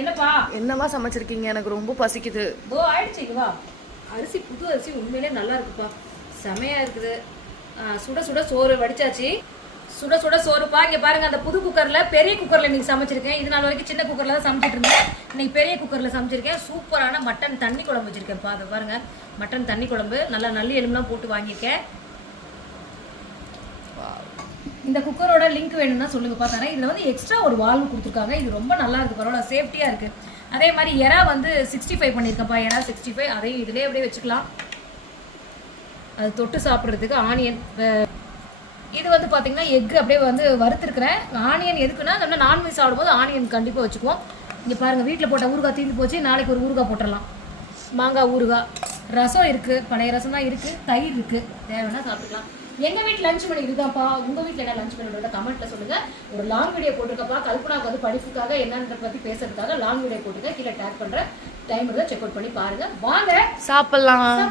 என்னப்பா என்னவா சமைச்சிருக்கீங்க? எனக்கு ரொம்ப பசிக்குது. ஆயிடுச்சு. வா, அரிசி புது அரிசி உண்மையிலே நல்லா இருக்குப்பா, செமையா இருக்குது. சுட சுட சோறு வடிச்சாச்சு. சுட சுட சோறுப்பா. இங்கே பாருங்க, அந்த புது குக்கரில், பெரிய குக்கரில் இன்னைக்கு சமைச்சிருக்கேன். இது நாள் வரைக்கும் சின்ன குக்கரில் தான் சமைச்சிட்டு இருந்தேன். இன்னைக்கு பெரிய குக்கரில் சமைச்சிருக்கேன். சூப்பரான மட்டன் தண்ணி குழம்பு வச்சிருக்கேன்ப்பா. அதை பாருங்க, மட்டன் தண்ணி குழம்பு நல்லா நல்லி எலும்புலாம் போட்டு வாங்கியிருக்கேன். இந்த குக்கரோட லிங்க் வேணும்னா சொல்லுங்கப்பா, தரேன். இதில் வந்து எக்ஸ்ட்ரா ஒரு வால்வு கொடுத்துருக்காங்க. இது ரொம்ப நல்லா இருக்கு, பரவாயில்ல, சேஃப்டியாக இருக்கு. அதே மாதிரி எறா வந்து 65 பண்ணியிருக்கேன்ப்பா. எறா 65 அதையும் இதிலே அப்படியே வச்சுக்கலாம். அது தொட்டு சாப்பிட்றதுக்கு ஆனியன். இது வந்து பார்த்தீங்கன்னா எக் அப்படியே வந்து வறுத்துருக்குறேன். ஆனியன் எதுக்குன்னா, நம்ம நான்வெஜ் சாப்பிடும்போது ஆனியன் கண்டிப்பாக வச்சுக்குவோம். இங்கே பாருங்கள், வீட்டில் போட்ட ஊறுகாய் தீர்ந்து போச்சு. நாளைக்கு ஒரு ஊறுகாய் போட்டுடலாம். மாங்காய் ஊறுகாய். ரசம் இருக்குது, பழைய ரசம் தான் இருக்குது. தயிர் இருக்குது, தேவைன்னா சாப்பிட்டுக்கலாம். எங்கள் வீட்டில் லஞ்ச் பண்ணி இதுதான்ப்பா. உங்கள் வீட்டில் என்ன லஞ்ச் பண்ணுறத கமெண்ட்டில் சொல்லுங்கள். ஒரு லாங் வீடியோ போட்டிருக்கப்பா. கல்பனாவுக்கு வந்து படிப்புக்காக என்னன்றத பற்றி பேசுறதுக்காக லாங் வீடியோ போட்டுருக்கேன். கீழே டேக் பண்ணுறேன். டைம் இருந்தால் செக் அவுட் பண்ணி பாருங்கள். வாங்க சாப்பிட்லாம்.